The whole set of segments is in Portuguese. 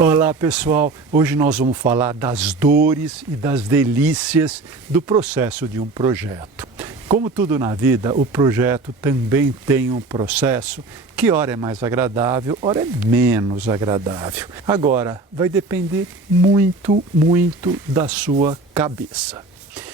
Olá pessoal, hoje nós vamos falar das dores e das delícias do processo de um projeto. Como tudo na vida, o projeto também tem um processo que ora é mais agradável, ora é menos agradável. Agora, vai depender muito da sua cabeça.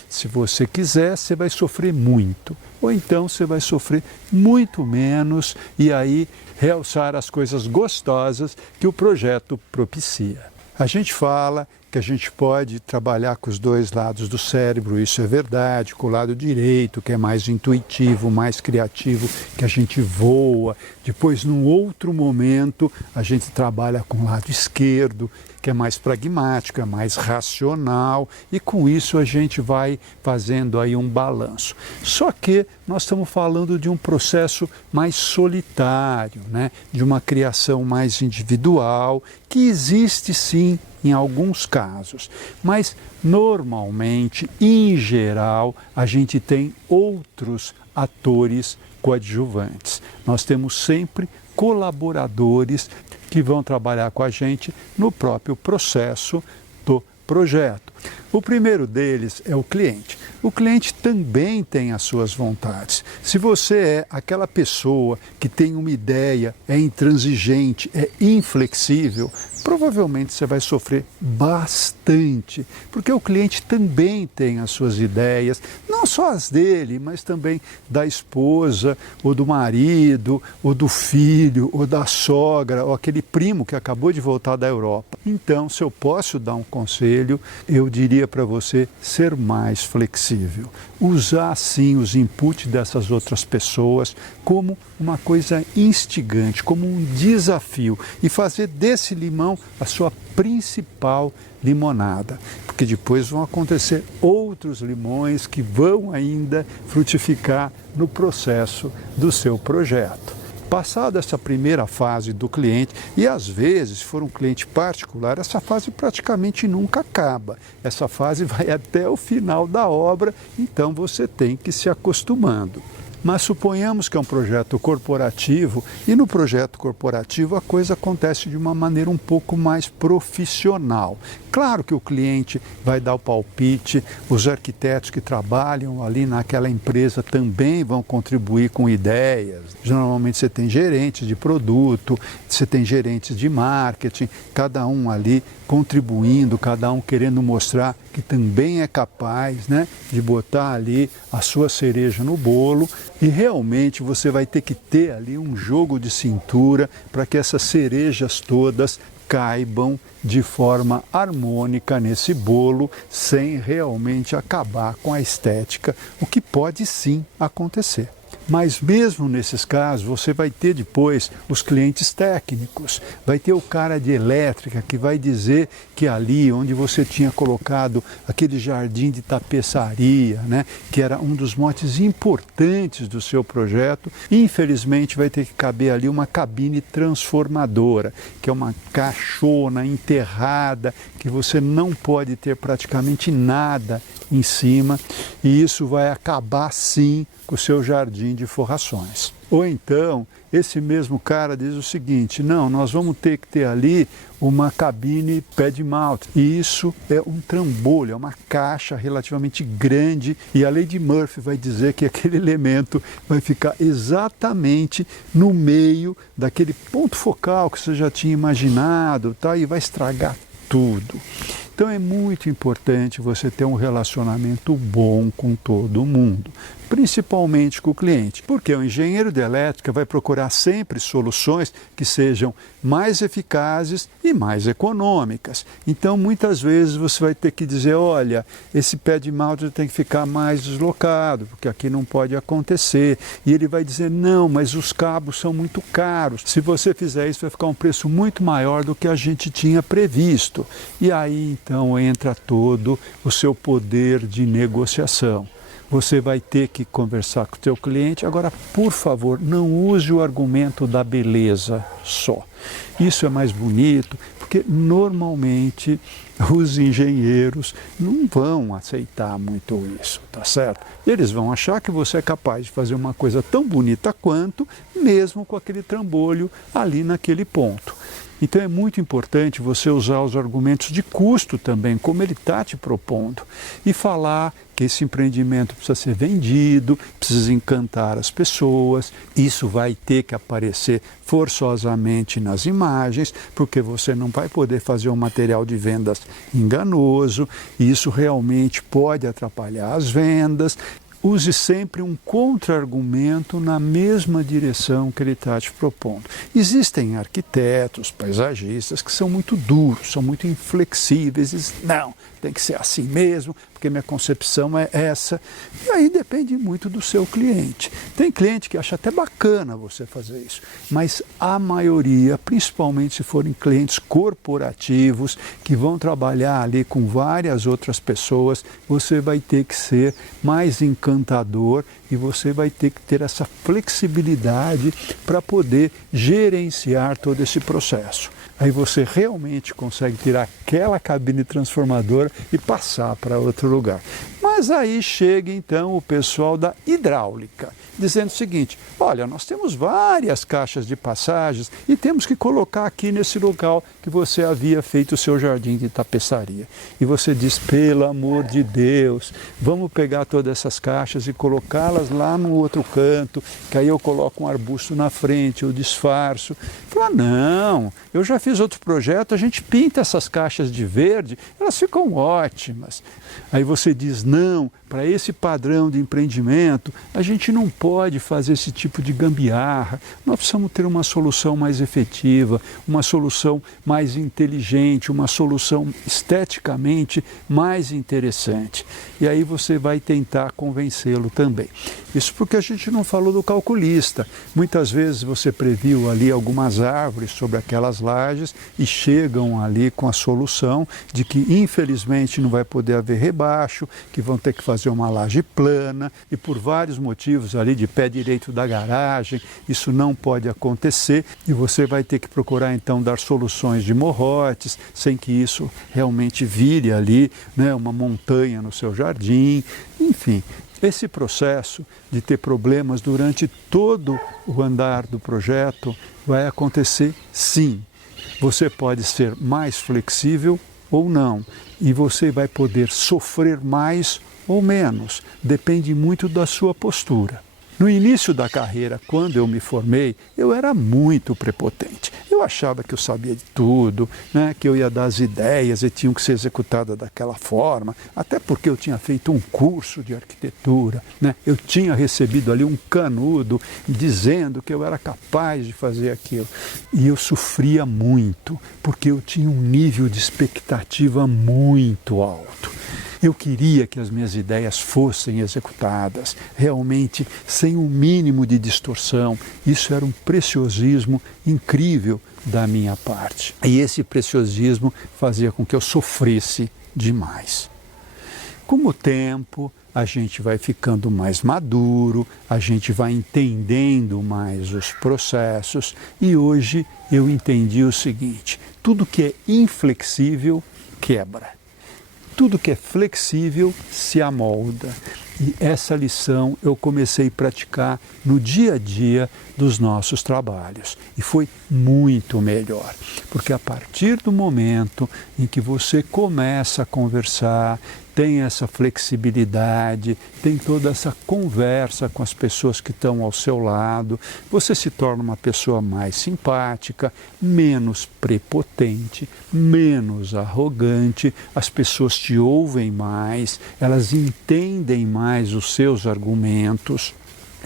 Se você quiser, você vai sofrer muito, ou então você vai sofrer muito menos e aí realçar as coisas gostosas que o projeto propicia. A gente fala que a gente pode trabalhar com os dois lados do cérebro, isso é verdade, com o lado direito, que é mais intuitivo, mais criativo, que a gente voa. Depois, num outro momento, a gente trabalha com o lado esquerdo, que é mais pragmático, é mais racional, e com isso a gente vai fazendo aí um balanço. Só que nós estamos falando de um processo mais solitário, né? De uma criação mais individual, que existe sim em alguns casos, mas normalmente, em geral, a gente tem outros atores coadjuvantes. Nós temos sempre colaboradores que vão trabalhar com a gente no próprio processo do projeto. O primeiro deles é o cliente. O cliente também tem as suas vontades. Se você é aquela pessoa que tem uma ideia, é intransigente, é inflexível, provavelmente você vai sofrer bastante, porque o cliente também tem as suas ideias, não só as dele, mas também da esposa, ou do marido, ou do filho, ou da sogra, ou aquele primo que acabou de voltar da Europa. Então, se eu posso dar um conselho, eu diria para você ser mais flexível. Usar, sim, os inputs dessas outras pessoas como uma coisa instigante, como um desafio, e fazer desse limão a sua principal limonada, porque depois vão acontecer outros limões que vão ainda frutificar no processo do seu projeto. Passada essa primeira fase do cliente, e às vezes, se for um cliente particular, essa fase praticamente nunca acaba. Essa fase vai até o final da obra, então você tem que ir se acostumando. Mas suponhamos que é um projeto corporativo, e no projeto corporativo a coisa acontece de uma maneira um pouco mais profissional. Claro que o cliente vai dar o palpite, os arquitetos que trabalham ali naquela empresa também vão contribuir com ideias. Normalmente você tem gerentes de produto, você tem gerentes de marketing, cada um ali contribuindo, cada um querendo mostrar que também é capaz, né, de botar ali a sua cereja no bolo, e realmente você vai ter que ter ali um jogo de cintura para que essas cerejas todas caibam de forma harmônica nesse bolo, sem realmente acabar com a estética, o que pode sim acontecer. Mas mesmo nesses casos, você vai ter depois os clientes técnicos, vai ter o cara de elétrica que vai dizer que ali onde você tinha colocado aquele jardim de tapeçaria, né, que era um dos motes importantes do seu projeto, infelizmente vai ter que caber ali uma cabine transformadora, que é uma caixona enterrada, que você não pode ter praticamente nada em cima, e isso vai acabar sim com o seu jardim de forrações. Ou então, esse mesmo cara diz o seguinte: não, nós vamos ter que ter ali uma cabine pad mount. E isso é um trambolho, é uma caixa relativamente grande, e a lei de Murphy vai dizer que aquele elemento vai ficar exatamente no meio daquele ponto focal que você já tinha imaginado, tá? E vai estragar tudo. Então é muito importante você ter um relacionamento bom com todo mundo, principalmente com o cliente, porque o engenheiro de elétrica vai procurar sempre soluções que sejam mais eficazes e mais econômicas. Então muitas vezes você vai ter que dizer: olha, esse pad mount tem que ficar mais deslocado, porque aqui não pode acontecer. E ele vai dizer: não, mas os cabos são muito caros. Se você fizer isso, vai ficar um preço muito maior do que a gente tinha previsto. E aí então entra todo o seu poder de negociação. Você vai ter que conversar com o seu cliente. Agora, por favor, não use o argumento da beleza só. Isso é mais bonito, porque normalmente os engenheiros não vão aceitar muito isso, tá certo? Eles vão achar que você é capaz de fazer uma coisa tão bonita quanto, mesmo com aquele trambolho ali naquele ponto. Então é muito importante você usar os argumentos de custo também, como ele está te propondo, e falar que esse empreendimento precisa ser vendido, precisa encantar as pessoas, isso vai ter que aparecer forçosamente nas imagens, porque você não vai poder fazer um material de vendas enganoso, e isso realmente pode atrapalhar as vendas. Use sempre um contra-argumento na mesma direção que ele está te propondo. Existem arquitetos, paisagistas que são muito duros, são muito inflexíveis, dizem, não, tem que ser assim mesmo, porque minha concepção é essa. E aí depende muito do seu cliente. Tem cliente que acha até bacana você fazer isso, mas a maioria, principalmente se forem clientes corporativos, que vão trabalhar ali com várias outras pessoas, você vai ter que ser mais encantador e você vai ter que ter essa flexibilidade para poder gerenciar todo esse processo. Aí você realmente consegue tirar aquela cabine transformadora e passar para outro lugar. Mas aí chega então o pessoal da hidráulica, dizendo o seguinte, olha, nós temos várias caixas de passagens e temos que colocar aqui nesse local que você havia feito o seu jardim de tapeçaria. E você diz, pelo amor de Deus, vamos pegar todas essas caixas e colocá-las lá no outro canto, que aí eu coloco um arbusto na frente, eu disfarço. Fala, não, eu já fiz outro projeto, a gente pinta essas caixas de verde, elas ficam ótimas. Aí você diz, não, para esse padrão de empreendimento, a gente não pode fazer esse tipo de gambiarra, nós precisamos ter uma solução mais efetiva, uma solução mais inteligente, uma solução esteticamente mais interessante. E aí você vai tentar convencê-lo também. Isso porque a gente não falou do calculista. Muitas vezes você previu ali algumas árvores sobre aquelas lajes e chegam ali com a solução de que infelizmente não vai poder haver rebaixo, que vão ter que fazer uma laje plana e por vários motivos ali de pé direito da garagem, isso não pode acontecer e você vai ter que procurar então dar soluções de morrotes, sem que isso realmente vire ali, né, uma montanha no seu jardim, enfim. Esse processo de ter problemas durante todo o andar do projeto vai acontecer sim. Você pode ser mais flexível ou não, e você vai poder sofrer mais ou menos, depende muito da sua postura. No início da carreira, quando eu me formei, eu era muito prepotente. Eu achava que eu sabia de tudo, né, que eu ia dar as ideias e tinham que ser executadas daquela forma, até porque eu tinha feito um curso de arquitetura, né, eu tinha recebido ali um canudo dizendo que eu era capaz de fazer aquilo. E eu sofria muito, porque eu tinha um nível de expectativa muito alto. Eu queria que as minhas ideias fossem executadas, realmente sem um mínimo de distorção. Isso era um preciosismo incrível da minha parte. E esse preciosismo fazia com que eu sofresse demais. Com o tempo, a gente vai ficando mais maduro, a gente vai entendendo mais os processos e hoje eu entendi o seguinte, tudo que é inflexível quebra. Tudo que é flexível se amolda. E essa lição eu comecei a praticar no dia a dia dos nossos trabalhos. E foi muito melhor, porque a partir do momento em que você começa a conversar, tem essa flexibilidade, tem toda essa conversa com as pessoas que estão ao seu lado, você se torna uma pessoa mais simpática, menos prepotente, menos arrogante, as pessoas te ouvem mais, elas entendem mais os seus argumentos.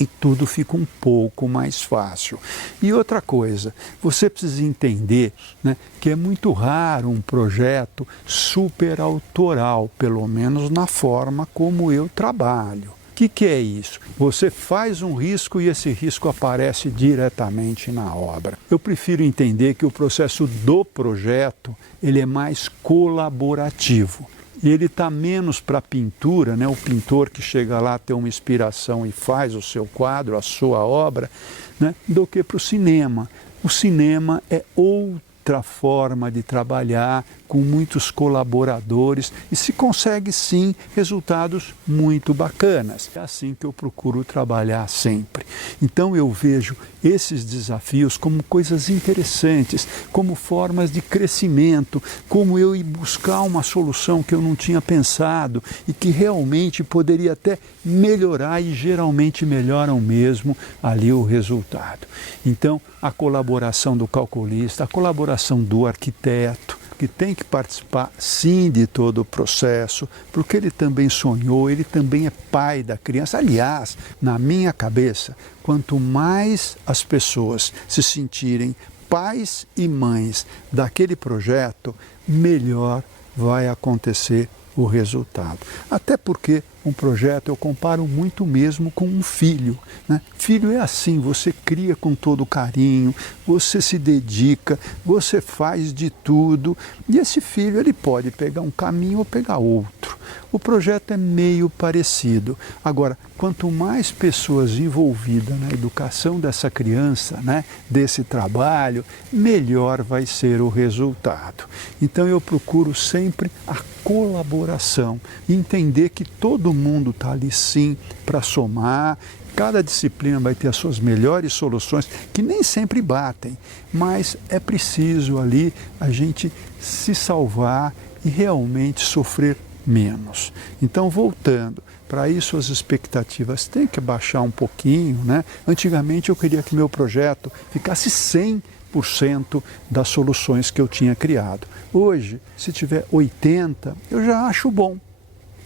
E tudo fica um pouco mais fácil. E outra coisa, você precisa entender, né, que é muito raro um projeto super autoral, pelo menos na forma como eu trabalho. O que é isso? Você faz um risco e esse risco aparece diretamente na obra. Eu prefiro entender que o processo do projeto ele é mais colaborativo. E ele está menos para a pintura, né? O pintor que chega lá tem uma inspiração e faz o seu quadro, a sua obra, né? Do que para o cinema. O cinema é outra outra forma de trabalhar, com muitos colaboradores e se consegue sim resultados muito bacanas. É assim que eu procuro trabalhar sempre. Então eu vejo esses desafios como coisas interessantes, como formas de crescimento, como eu ir buscar uma solução que eu não tinha pensado e que realmente poderia até melhorar e geralmente melhoram mesmo ali o resultado. Então a colaboração do calculista, a colaboração do arquiteto, que tem que participar sim de todo o processo, porque ele também sonhou, ele também é pai da criança. Aliás, na minha cabeça, quanto mais as pessoas se sentirem pais e mães daquele projeto, melhor vai acontecer o resultado. Até porque um projeto eu comparo muito mesmo com um filho, né? Filho é assim, você cria com todo carinho, você se dedica, você faz de tudo e esse filho ele pode pegar um caminho ou pegar outro. O projeto é meio parecido. Agora, quanto mais pessoas envolvidas na educação dessa criança, né, desse trabalho, melhor vai ser o resultado. Então eu procuro sempre a colaboração, entender que todo mundo está ali sim para somar. Cada disciplina vai ter as suas melhores soluções, que nem sempre batem, mas é preciso ali a gente se salvar e realmente sofrer menos. Então, voltando, para isso as expectativas têm que baixar um pouquinho, né? Antigamente eu queria que meu projeto ficasse 100% das soluções que eu tinha criado. Hoje, se tiver 80%, eu já acho bom.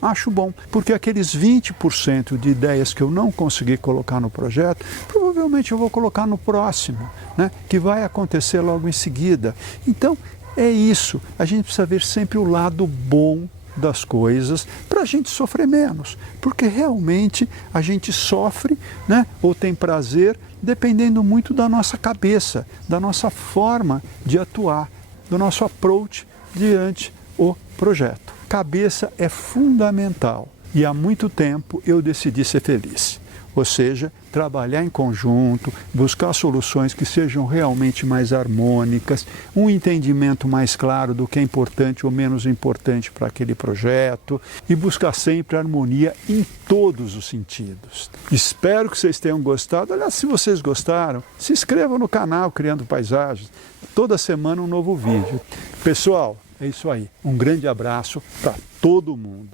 Acho bom, porque aqueles 20% de ideias que eu não consegui colocar no projeto, provavelmente eu vou colocar no próximo, né? Que vai acontecer logo em seguida. Então, é isso. A gente precisa ver sempre o lado bom das coisas para a gente sofrer menos, porque realmente a gente sofre, né, ou tem prazer dependendo muito da nossa cabeça, da nossa forma de atuar, do nosso approach diante o projeto. Cabeça é fundamental e há muito tempo eu decidi ser feliz. Ou seja, trabalhar em conjunto, buscar soluções que sejam realmente mais harmônicas, um entendimento mais claro do que é importante ou menos importante para aquele projeto e buscar sempre harmonia em todos os sentidos. Espero que vocês tenham gostado. Aliás, se vocês gostaram, se inscrevam no canal Criando Paisagens. Toda semana um novo vídeo. Pessoal, é isso aí. Um grande abraço para todo mundo.